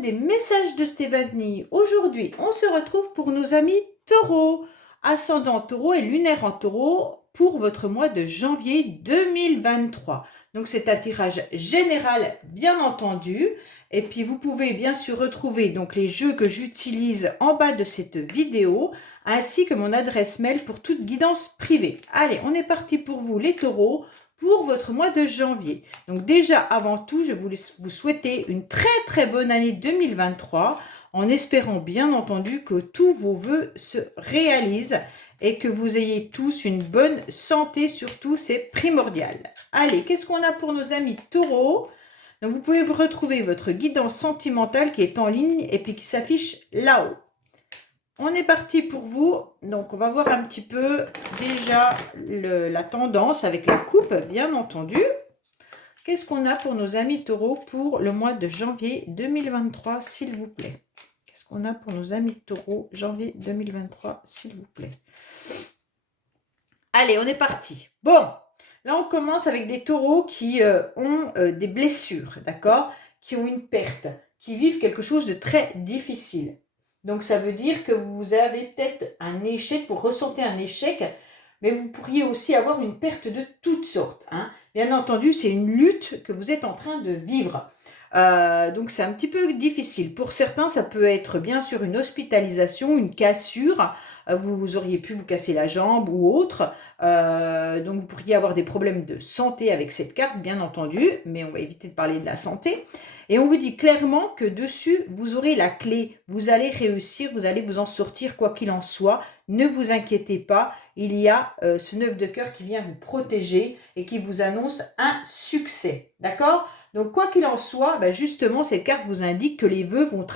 chaîne des messages de Stéphanie. Aujourd'hui, on se retrouve pour nos amis taureaux, ascendant taureau et lunaire en taureau pour votre mois de janvier 2023. Donc c'est un tirage général bien entendu. Et puis vous pouvez bien sûr retrouver donc les jeux que j'utilise en bas de cette vidéo, ainsi que mon adresse mail pour toute guidance privée. Allez, on est parti pour vous les taureaux pour votre mois de janvier. Donc déjà, avant tout, je voulais vous souhaiter une très bonne année 2023, en espérant bien entendu que tous vos vœux se réalisent et que vous ayez tous une bonne santé, surtout, c'est primordial. Allez, qu'est-ce qu'on a pour nos amis taureaux? Donc vous pouvez vous retrouver votre guidance sentimentale qui est en ligne et puis qui s'affiche là-haut. On est parti pour vous. Donc, on va voir un petit peu déjà la tendance avec la coupe, bien entendu. Qu'est-ce qu'on a pour nos amis taureaux pour le mois de janvier 2023, s'il vous plaît? Qu'est-ce qu'on a pour nos amis taureaux janvier 2023, s'il vous plaît? Allez, on est parti. Bon, là, on commence avec des taureaux qui ont des blessures, d'accord? Qui ont une perte, qui vivent quelque chose de très difficile. Donc, ça veut dire que vous avez peut-être un échec, vous ressentez un échec, mais vous pourriez aussi avoir une perte de toutes sortes, hein. Bien entendu, c'est une lutte que vous êtes en train de vivre. Donc, c'est un petit peu difficile. Pour certains, ça peut être bien sûr une hospitalisation, une cassure. Vous auriez pu vous casser la jambe ou autre. Donc, vous pourriez avoir des problèmes de santé avec cette carte, bien entendu, mais on va éviter de parler de la santé. Et on vous dit clairement que dessus, vous aurez la clé. Vous allez réussir, vous allez vous en sortir quoi qu'il en soit. Ne vous inquiétez pas, il y a ce 9 de cœur qui vient vous protéger et qui vous annonce un succès. D'accord? Donc, quoi qu'il en soit, ben justement, cette carte vous indique que les vœux vont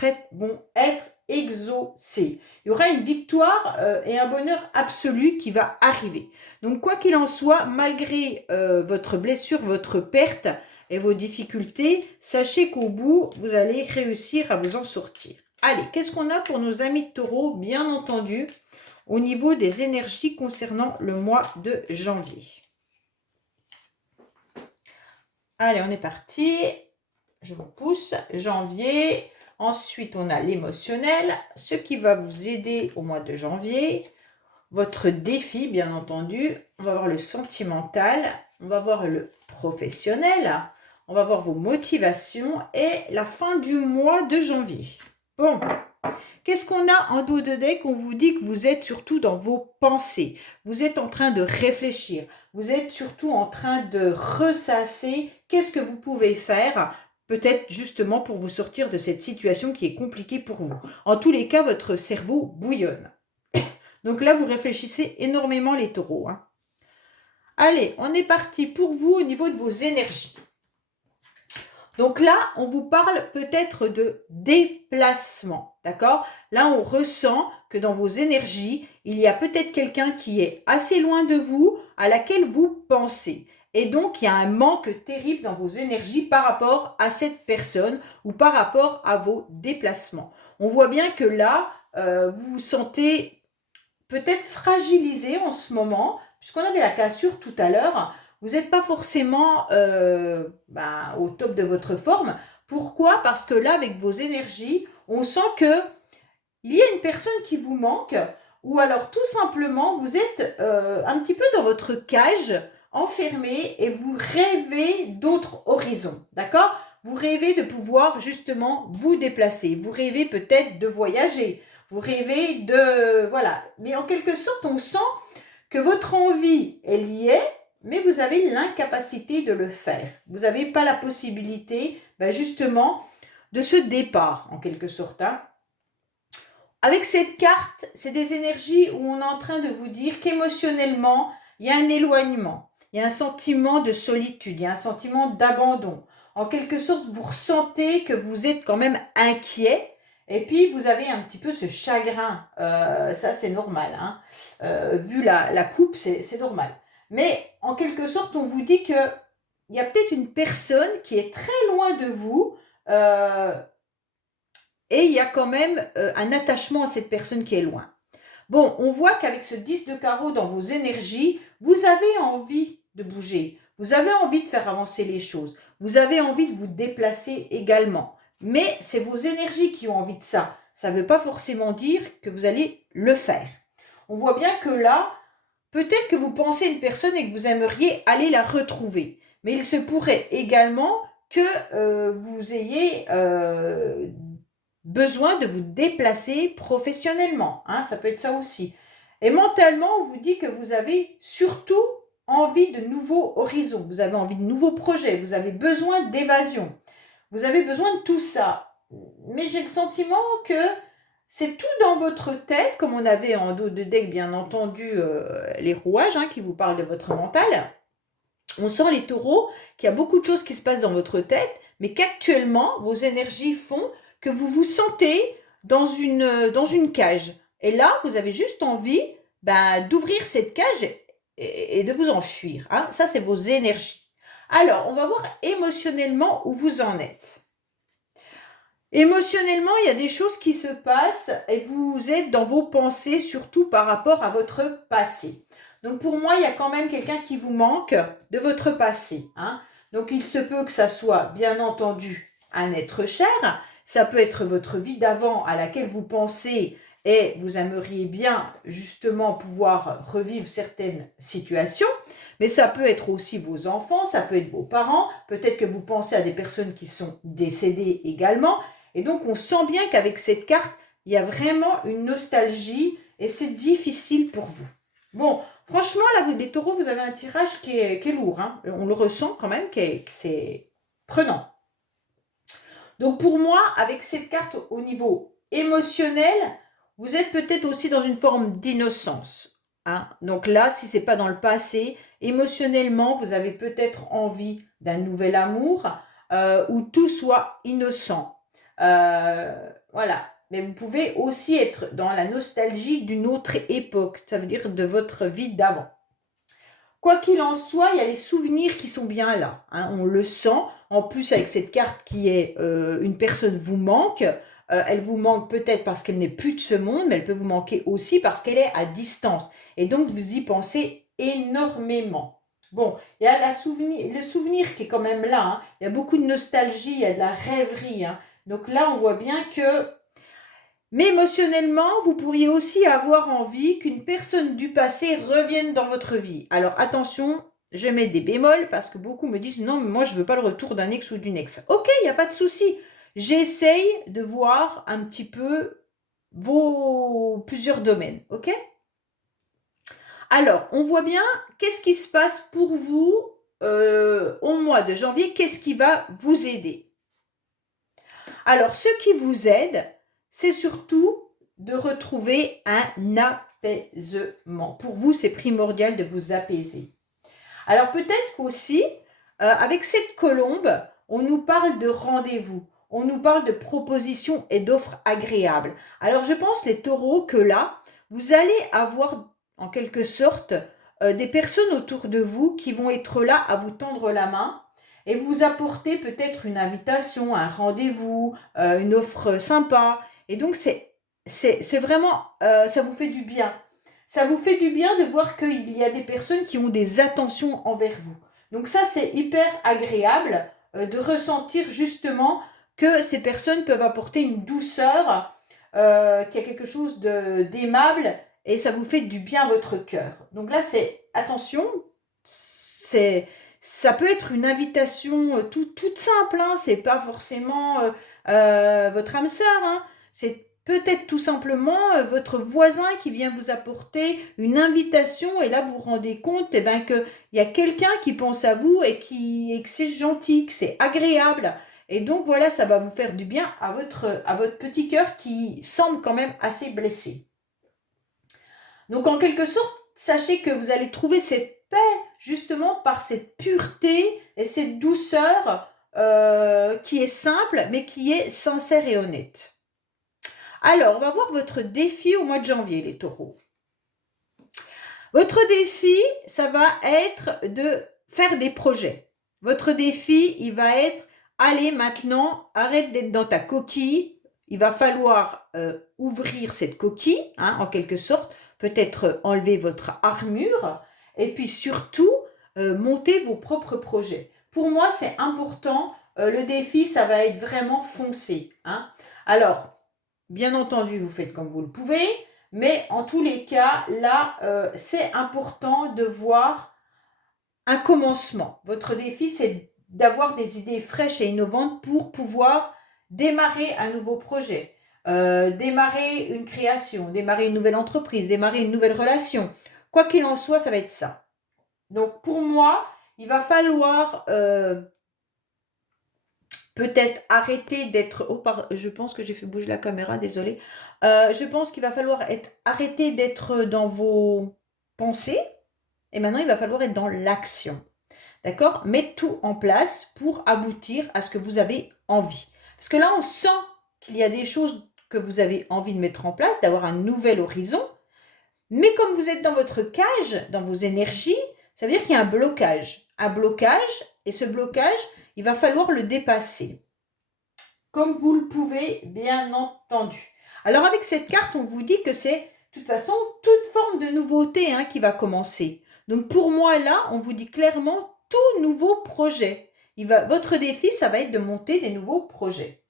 être exaucés. Il y aura une victoire et un bonheur absolu qui va arriver. Donc, quoi qu'il en soit, malgré votre blessure, votre perte et vos difficultés, sachez qu'au bout, vous allez réussir à vous en sortir. Allez, qu'est-ce qu'on a pour nos amis taureaux, bien entendu, au niveau des énergies concernant le mois de janvier? Allez, on est parti. Je vous pousse. Janvier. Ensuite, on a l'émotionnel, ce qui va vous aider au mois de janvier. Votre défi, bien entendu. On va voir le sentimental. On va voir le professionnel. On va voir vos motivations et la fin du mois de janvier. Bon. Qu'est-ce qu'on a en dos de deck? On vous dit que vous êtes surtout dans vos pensées. Vous êtes en train de réfléchir. Vous êtes surtout en train de ressasser. Qu'est-ce que vous pouvez faire? Peut-être justement pour vous sortir de cette situation qui est compliquée pour vous. En tous les cas, votre cerveau bouillonne. Donc là, vous réfléchissez énormément les taureaux, hein. Allez, on est parti pour vous au niveau de vos énergies. Donc là, on vous parle peut-être de déplacement, d'accord? Là, on ressent que dans vos énergies, il y a peut-être quelqu'un qui est assez loin de vous, à laquelle vous pensez. Et donc, il y a un manque terrible dans vos énergies par rapport à cette personne ou par rapport à vos déplacements. On voit bien que là, vous vous sentez peut-être fragilisé en ce moment, puisqu'on avait la cassure tout à l'heure. Vous n'êtes pas forcément au top de votre forme. Pourquoi? Parce que là, avec vos énergies, on sent qu'il y a une personne qui vous manque, ou alors tout simplement, vous êtes un petit peu dans votre cage, enfermé, et vous rêvez d'autres horizons, d'accord? Vous rêvez de pouvoir justement vous déplacer. Vous rêvez peut-être de voyager. Vous rêvez de... Voilà. Mais en quelque sorte, on sent que votre envie, elle y est, mais vous avez l'incapacité de le faire. Vous n'avez pas la possibilité, justement, de ce départ, en quelque sorte, hein. Avec cette carte, c'est des énergies où on est en train de vous dire qu'émotionnellement, il y a un éloignement, il y a un sentiment de solitude, il y a un sentiment d'abandon. En quelque sorte, vous ressentez que vous êtes quand même inquiet, et puis vous avez un petit peu ce chagrin. Ça, c'est normal, hein. Vu la coupe, c'est normal. Mais en quelque sorte, on vous dit qu'il y a peut-être une personne qui est très loin de vous et il y a quand même un attachement à cette personne qui est loin. Bon, on voit qu'avec ce 10 de carreau dans vos énergies, vous avez envie de bouger. Vous avez envie de faire avancer les choses. Vous avez envie de vous déplacer également. mais c'est vos énergies qui ont envie de ça. Ça ne veut pas forcément dire que vous allez le faire. On voit bien que là, peut-être que vous pensez à une personne et que vous aimeriez aller la retrouver. Mais il se pourrait également que vous ayez besoin de vous déplacer professionnellement. Hein, ça peut être ça aussi. Et mentalement, on vous dit que vous avez surtout envie de nouveaux horizons. Vous avez envie de nouveaux projets. Vous avez besoin d'évasion. Vous avez besoin de tout ça. Mais j'ai le sentiment que c'est tout dans votre tête, comme on avait en dos de deck, bien entendu, les rouages qui vous parlent de votre mental. On sent, les taureaux, qu'il y a beaucoup de choses qui se passent dans votre tête, mais qu'actuellement, vos énergies font que vous vous sentez dans une cage. Et là, vous avez juste envie d'ouvrir cette cage et de vous enfuir. Hein. Ça, c'est vos énergies. Alors, on va voir émotionnellement où vous en êtes. Émotionnellement, il y a des choses qui se passent et vous êtes dans vos pensées, surtout par rapport à votre passé. Donc pour moi, il y a quand même quelqu'un qui vous manque de votre passé. Hein. Donc il se peut que ça soit, bien entendu, un être cher. Ça peut être votre vie d'avant à laquelle vous pensez et vous aimeriez bien justement pouvoir revivre certaines situations. Mais ça peut être aussi vos enfants, ça peut être vos parents. Peut-être que vous pensez à des personnes qui sont décédées également. Et donc, on sent bien qu'avec cette carte, il y a vraiment une nostalgie et c'est difficile pour vous. Bon, franchement, là, vous, les taureaux, vous avez un tirage qui est lourd. Hein. On le ressent quand même, que c'est prenant. Donc, pour moi, avec cette carte au niveau émotionnel, vous êtes peut-être aussi dans une forme d'innocence. Hein. Donc là, si ce n'est pas dans le passé, émotionnellement, vous avez peut-être envie d'un nouvel amour où tout soit innocent. Voilà. Mais vous pouvez aussi être dans la nostalgie d'une autre époque, ça veut dire de votre vie d'avant. Quoi qu'il en soit, il y a les souvenirs qui sont bien là. Hein, on le sent. En plus, avec cette carte qui est une personne vous manque, elle vous manque peut-être parce qu'elle n'est plus de ce monde, mais elle peut vous manquer aussi parce qu'elle est à distance. Et donc, vous y pensez énormément. Bon, il y a le souvenir qui est quand même là. Hein. Il y a beaucoup de nostalgie, il y a de la rêverie. Hein. Donc là, on voit bien que... Mais émotionnellement, vous pourriez aussi avoir envie qu'une personne du passé revienne dans votre vie. Alors attention, je mets des bémols parce que beaucoup me disent « Non, mais moi, je ne veux pas le retour d'un ex ou d'une ex. » Ok, il n'y a pas de souci. J'essaye de voir un petit peu vos plusieurs domaines. Ok ? Alors, on voit bien qu'est-ce qui se passe pour vous au mois de janvier. Qu'est-ce qui va vous aider ? Alors, ce qui vous aide, c'est surtout de retrouver un apaisement. Pour vous, c'est primordial de vous apaiser. Alors, peut-être qu'aussi, avec cette colombe, on nous parle de rendez-vous. On nous parle de propositions et d'offres agréables. Alors, je pense, les taureaux, que là, vous allez avoir, en quelque sorte, des personnes autour de vous qui vont être là à vous tendre la main et vous apporter peut-être une invitation, un rendez-vous, une offre sympa. Et donc, c'est vraiment, ça vous fait du bien. Ça vous fait du bien de voir qu'il y a des personnes qui ont des attentions envers vous. Donc ça, c'est hyper agréable de ressentir justement que ces personnes peuvent apporter une douceur, qu'il y a quelque chose d'aimable et ça vous fait du bien à votre cœur. Donc là, attention, ça peut être une invitation toute simple, hein, c'est pas forcément votre âme sœur, hein, c'est peut-être tout simplement votre voisin qui vient vous apporter une invitation et là vous vous rendez compte qu'il y a quelqu'un qui pense à vous et que c'est gentil, que c'est agréable. Et donc voilà, ça va vous faire du bien à votre petit cœur qui semble quand même assez blessé. Donc en quelque sorte, sachez que vous allez trouver cette paix justement par cette pureté et cette douceur qui est simple mais qui est sincère et honnête. Alors, on va voir votre défi au mois de janvier, les taureaux. Votre défi, ça va être de faire des projets. Votre défi, il va être, allez maintenant, arrête d'être dans ta coquille. Il va falloir ouvrir cette coquille, hein, en quelque sorte. Peut-être enlever votre armure. Et puis surtout, monter vos propres projets. Pour moi, c'est important le défi, ça va être vraiment foncé. Hein. Alors, bien entendu, vous faites comme vous le pouvez, mais en tous les cas, là, c'est important de voir un commencement. Votre défi, c'est d'avoir des idées fraîches et innovantes pour pouvoir démarrer un nouveau projet, démarrer une création, démarrer une nouvelle entreprise, démarrer une nouvelle relation. Quoi qu'il en soit, ça va être ça. Donc pour moi, il va falloir peut-être arrêter d'être... Oh, je pense que j'ai fait bouger la caméra, désolée. Je pense qu'il va falloir arrêter d'être dans vos pensées et maintenant il va falloir être dans l'action. D'accord? Mettre tout en place pour aboutir à ce que vous avez envie. Parce que là, on sent qu'il y a des choses que vous avez envie de mettre en place, d'avoir un nouvel horizon. Mais comme vous êtes dans votre cage, dans vos énergies, ça veut dire qu'il y a un blocage. Un blocage, et ce blocage, il va falloir le dépasser. Comme vous le pouvez, bien entendu. Alors avec cette carte, on vous dit que c'est, de toute façon, toute forme de nouveauté hein, qui va commencer. Donc pour moi, là, on vous dit clairement tout nouveau projet. Votre défi, ça va être de monter des nouveaux projets.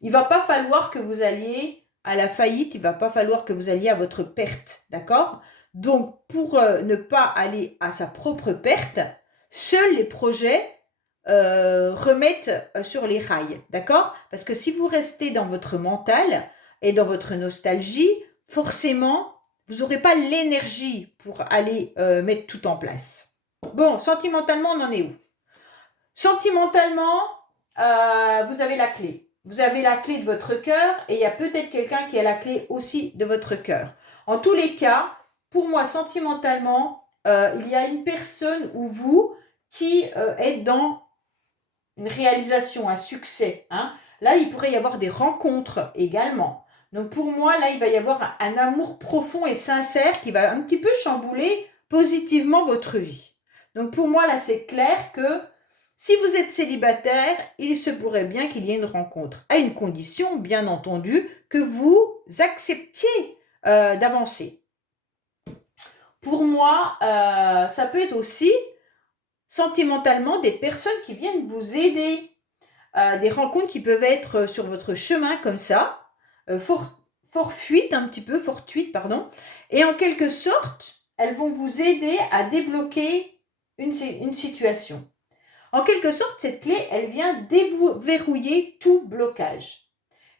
Il ne va pas falloir que vous alliez à la faillite, il ne va pas falloir que vous alliez à votre perte, d'accord? Donc, pour ne pas aller à sa propre perte, seuls les projets remettent sur les rails, d'accord? Parce que si vous restez dans votre mental et dans votre nostalgie, forcément, vous n'aurez pas l'énergie pour aller mettre tout en place. Bon, sentimentalement, on en est où? Sentimentalement, vous avez la clé. Vous avez la clé de votre cœur et il y a peut-être quelqu'un qui a la clé aussi de votre cœur. En tous les cas, pour moi, sentimentalement, il y a une personne ou vous qui est dans une réalisation, un succès. Hein. Là, il pourrait y avoir des rencontres également. Donc pour moi, là, il va y avoir un amour profond et sincère qui va un petit peu chambouler positivement votre vie. Donc pour moi, là, c'est clair que si vous êtes célibataire, il se pourrait bien qu'il y ait une rencontre, à une condition, bien entendu, que vous acceptiez d'avancer. Pour moi, ça peut être aussi sentimentalement des personnes qui viennent vous aider, des rencontres qui peuvent être sur votre chemin comme ça, fortuites un petit peu, fortuites, pardon, et en quelque sorte, elles vont vous aider à débloquer une situation. En quelque sorte, cette clé, elle vient déverrouiller tout blocage.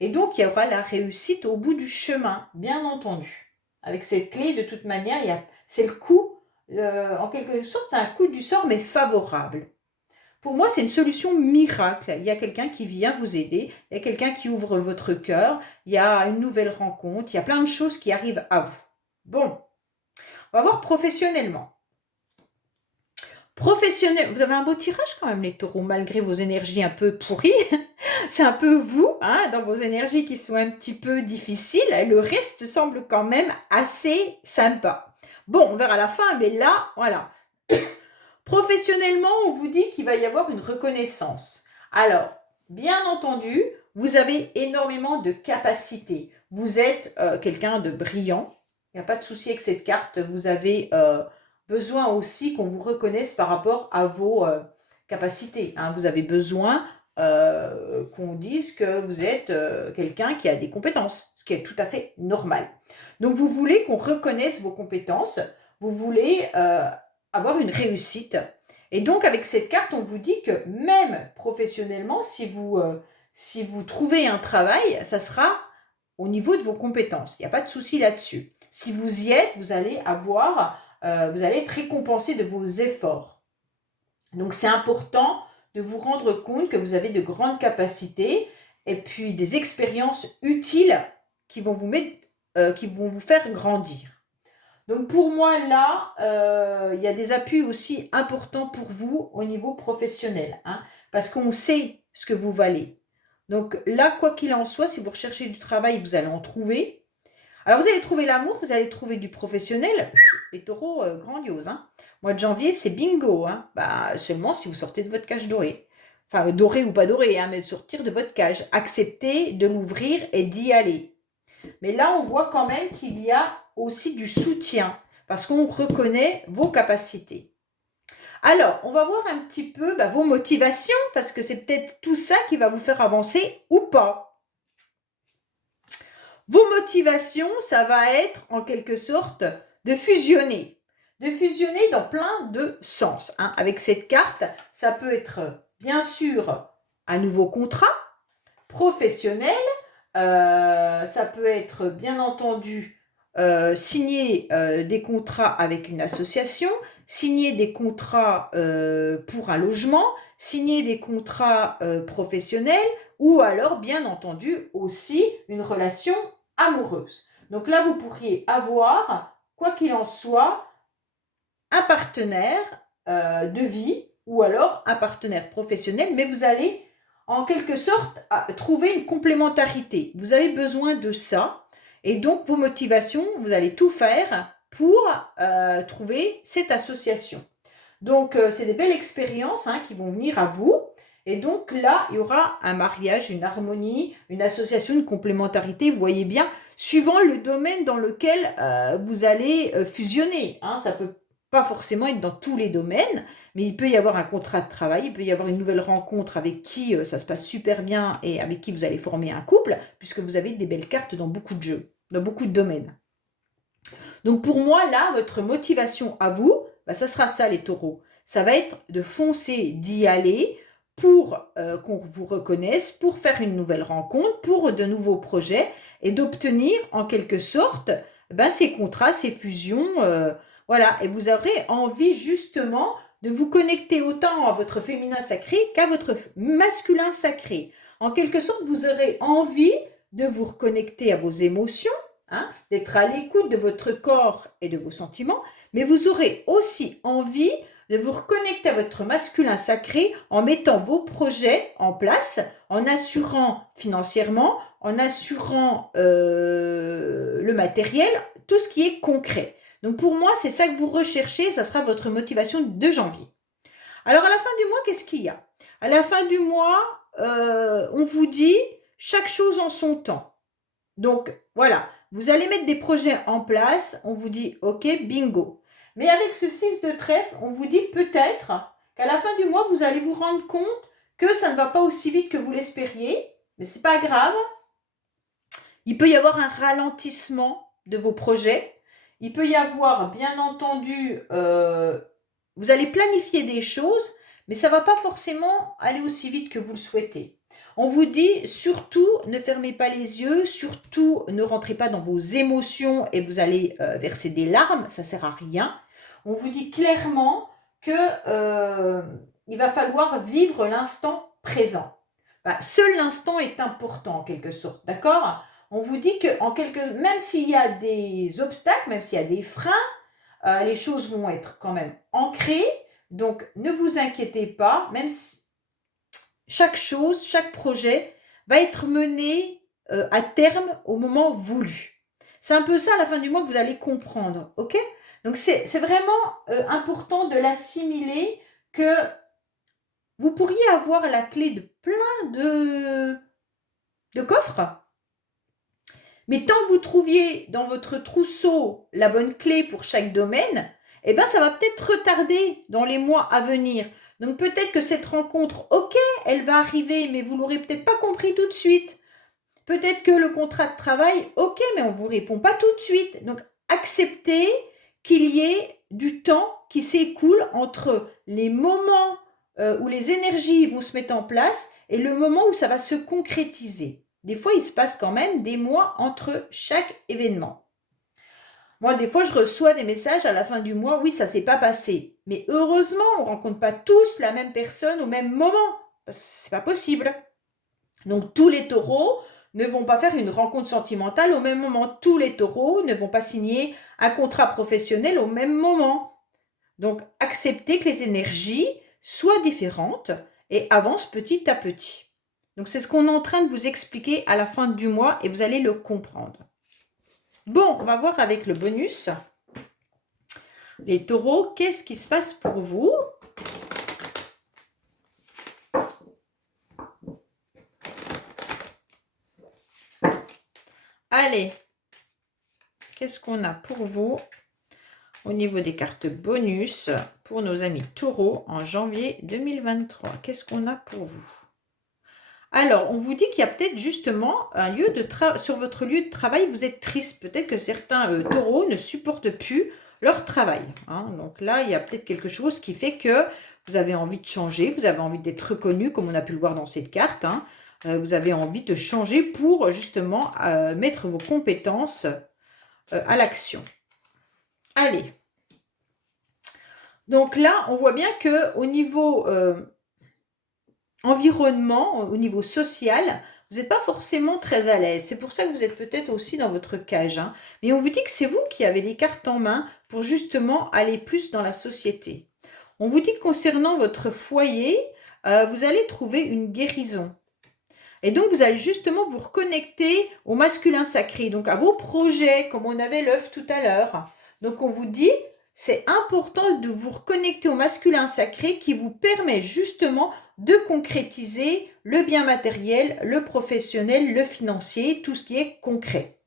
Et donc, il y aura la réussite au bout du chemin, bien entendu. Avec cette clé, de toute manière, c'est le coup, en quelque sorte, c'est un coup du sort, mais favorable. Pour moi, c'est une solution miracle. Il y a quelqu'un qui vient vous aider, il y a quelqu'un qui ouvre votre cœur, il y a une nouvelle rencontre, il y a plein de choses qui arrivent à vous. Bon, on va voir professionnellement. Professionnel, vous avez un beau tirage quand même les taureaux, malgré vos énergies un peu pourries. C'est un peu vous, hein, dans vos énergies qui sont un petit peu difficiles. Le reste semble quand même assez sympa. Bon, on verra à la fin, mais là, voilà. Professionnellement, on vous dit qu'il va y avoir une reconnaissance. Alors, bien entendu, vous avez énormément de capacités. Vous êtes quelqu'un de brillant. Il n'y a pas de souci avec cette carte. Vous avez besoin aussi qu'on vous reconnaisse par rapport à vos capacités. Hein. Vous avez besoin qu'on dise que vous êtes quelqu'un qui a des compétences, ce qui est tout à fait normal. Donc, vous voulez qu'on reconnaisse vos compétences. Vous voulez avoir une réussite. Et donc, avec cette carte, on vous dit que même professionnellement, si vous trouvez un travail, ça sera au niveau de vos compétences. Il n'y a pas de souci là-dessus. Si vous y êtes, vous allez être récompensé de vos efforts. Donc, c'est important de vous rendre compte que vous avez de grandes capacités et puis des expériences utiles qui vont vous faire grandir. Donc pour moi, là, il y a des appuis aussi importants pour vous au niveau professionnel, hein, parce qu'on sait ce que vous valez. Donc là, quoi qu'il en soit, si vous recherchez du travail, vous allez en trouver. Alors vous allez trouver l'amour, vous allez trouver du professionnel. Les taureaux, grandiose. Hein. Mois de janvier, c'est bingo. Hein. Seulement si vous sortez de votre cage dorée. Enfin, dorée ou pas dorée, hein, mais de sortir de votre cage. Acceptez de l'ouvrir et d'y aller. Mais là, on voit quand même qu'il y a aussi du soutien parce qu'on reconnaît vos capacités. Alors, on va voir un petit peu vos motivations, parce que c'est peut-être tout ça qui va vous faire avancer ou pas. Vos motivations, ça va être en quelque sorte de fusionner. De fusionner dans plein de sens. Hein. Avec cette carte, ça peut être bien sûr un nouveau contrat professionnel. Ça peut être bien entendu signer des contrats avec une association, signer des contrats pour un logement, signer des contrats professionnels ou alors bien entendu aussi une relation amoureuse. Donc là, vous pourriez avoir, quoi qu'il en soit, un partenaire de vie ou alors un partenaire professionnel, mais vous allez en quelque sorte trouver une complémentarité. Vous avez besoin de ça et donc vos motivations, vous allez tout faire pour trouver cette association. Donc c'est des belles expériences qui vont venir à vous. Et donc là, il y aura un mariage, une harmonie, une association, une complémentarité, vous voyez bien, suivant le domaine dans lequel vous allez fusionner. Ça peut pas forcément être dans tous les domaines, mais il peut y avoir un contrat de travail, il peut y avoir une nouvelle rencontre avec qui ça se passe super bien et avec qui vous allez former un couple, puisque vous avez des belles cartes dans beaucoup de jeux, dans beaucoup de domaines. Donc pour moi, là, votre motivation à vous, ça sera ça les taureaux. Ça va être de foncer, d'y aller pour qu'on vous reconnaisse, pour faire une nouvelle rencontre, pour de nouveaux projets et d'obtenir en quelque sorte ces contrats, ces fusions. Voilà, et vous aurez envie justement de vous connecter autant à votre féminin sacré qu'à votre masculin sacré. En quelque sorte, vous aurez envie de vous reconnecter à vos émotions, d'être à l'écoute de votre corps et de vos sentiments, mais vous aurez aussi envie de vous reconnecter à votre masculin sacré en mettant vos projets en place, en assurant financièrement, en assurant le matériel, tout ce qui est concret. Donc pour moi, c'est ça que vous recherchez, ça sera votre motivation de janvier. Alors à la fin du mois, qu'est-ce qu'il y a? À la fin du mois, on vous dit chaque chose en son temps. Donc voilà, vous allez mettre des projets en place, on vous dit ok, bingo. Mais avec ce 6 de trèfle, on vous dit peut-être qu'à la fin du mois, vous allez vous rendre compte que ça ne va pas aussi vite que vous l'espériez, mais ce n'est pas grave. Il peut y avoir un ralentissement de vos projets. Il peut y avoir, bien entendu, vous allez planifier des choses, mais ça ne va pas forcément aller aussi vite que vous le souhaitez. On vous dit surtout ne fermez pas les yeux, surtout ne rentrez pas dans vos émotions et vous allez verser des larmes, ça ne sert à rien. On vous dit clairement que il va falloir vivre l'instant présent. Seul l'instant est important en quelque sorte, d'accord? On vous dit que même s'il y a des obstacles, même s'il y a des freins, les choses vont être quand même ancrées. Donc ne vous inquiétez pas, même si chaque chose, chaque projet va être mené à terme au moment voulu. C'est un peu ça à la fin du mois que vous allez comprendre, ok? Donc c'est vraiment important de l'assimiler que vous pourriez avoir la clé de plein de coffres, mais tant que vous trouviez dans votre trousseau la bonne clé pour chaque domaine, ça va peut-être retarder dans les mois à venir. Donc peut-être que cette rencontre, ok, elle va arriver, mais vous l'aurez peut-être pas compris tout de suite. Peut-être que le contrat de travail, ok, mais on ne vous répond pas tout de suite. Donc acceptez qu'il y ait du temps qui s'écoule entre les moments où les énergies vont se mettre en place et le moment où ça va se concrétiser. Des fois, il se passe quand même des mois entre chaque événement. Moi, des fois, je reçois des messages à la fin du mois, oui, ça ne s'est pas passé. Mais heureusement, on ne rencontre pas tous la même personne au même moment. C'est pas possible. Donc, tous les taureaux ne vont pas faire une rencontre sentimentale au même moment. Tous les taureaux ne vont pas signer un contrat professionnel au même moment. Donc, acceptez que les énergies soient différentes et avancent petit à petit. Donc, c'est ce qu'on est en train de vous expliquer à la fin du mois et vous allez le comprendre. Bon, on va voir avec le bonus. Les taureaux, qu'est-ce qui se passe pour vous? Allez, qu'est-ce qu'on a pour vous au niveau des cartes bonus pour nos amis taureaux en janvier 2023. Qu'est-ce qu'on a pour vous? Alors, on vous dit qu'il y a peut-être justement un lieu de sur votre lieu de travail, vous êtes triste. Peut-être que certains taureaux ne supportent plus leur travail. Hein. Donc là, il y a peut-être quelque chose qui fait que vous avez envie de changer, vous avez envie d'être reconnu, comme on a pu le voir dans cette carte. Hein. Vous avez envie de changer pour justement mettre vos compétences à l'action. Allez. Donc là, on voit bien qu'au niveau environnement, au niveau social, vous n'êtes pas forcément très à l'aise. C'est pour ça que vous êtes peut-être aussi dans votre cage. Hein. Mais on vous dit que c'est vous qui avez les cartes en main pour justement aller plus dans la société. On vous dit que concernant votre foyer, vous allez trouver une guérison. Et donc, vous allez justement vous reconnecter au masculin sacré, donc à vos projets, comme on avait l'œuf tout à l'heure. Donc, on vous dit, c'est important de vous reconnecter au masculin sacré qui vous permet justement de concrétiser le bien matériel, le professionnel, le financier, tout ce qui est concret.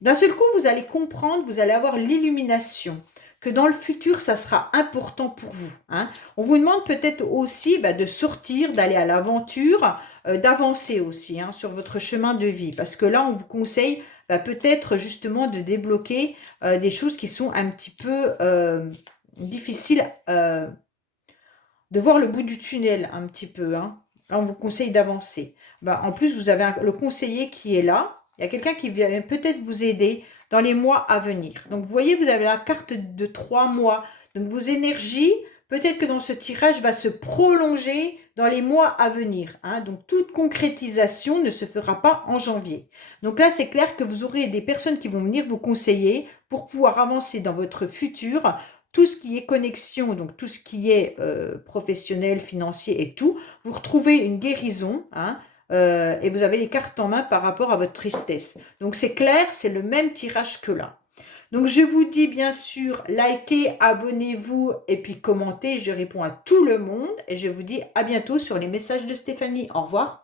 D'un seul coup, vous allez comprendre, vous allez avoir l'illumination, que dans le futur, ça sera important pour vous. Hein. On vous demande peut-être aussi de sortir, d'aller à l'aventure, d'avancer aussi hein, sur votre chemin de vie. Parce que là, on vous conseille peut-être justement de débloquer des choses qui sont un petit peu difficiles de voir le bout du tunnel un petit peu. Hein. Là, on vous conseille d'avancer. En plus, vous avez le conseiller qui est là. Il y a quelqu'un qui vient peut-être vous aider dans les mois à venir. Donc, vous voyez, vous avez la carte de 3 mois. Donc, vos énergies, peut-être que dans ce tirage, va se prolonger dans les mois à venir. Hein. Donc, toute concrétisation ne se fera pas en janvier. Donc là, c'est clair que vous aurez des personnes qui vont venir vous conseiller pour pouvoir avancer dans votre futur. Tout ce qui est connexion, donc tout ce qui est professionnel, financier et tout, vous retrouvez une guérison, hein, et vous avez les cartes en main par rapport à votre tristesse. Donc c'est clair, c'est le même tirage que là. Donc je vous dis bien sûr, likez, abonnez-vous et puis commentez. Je réponds à tout le monde et je vous dis à bientôt sur les messages de Stéphanie. Au revoir.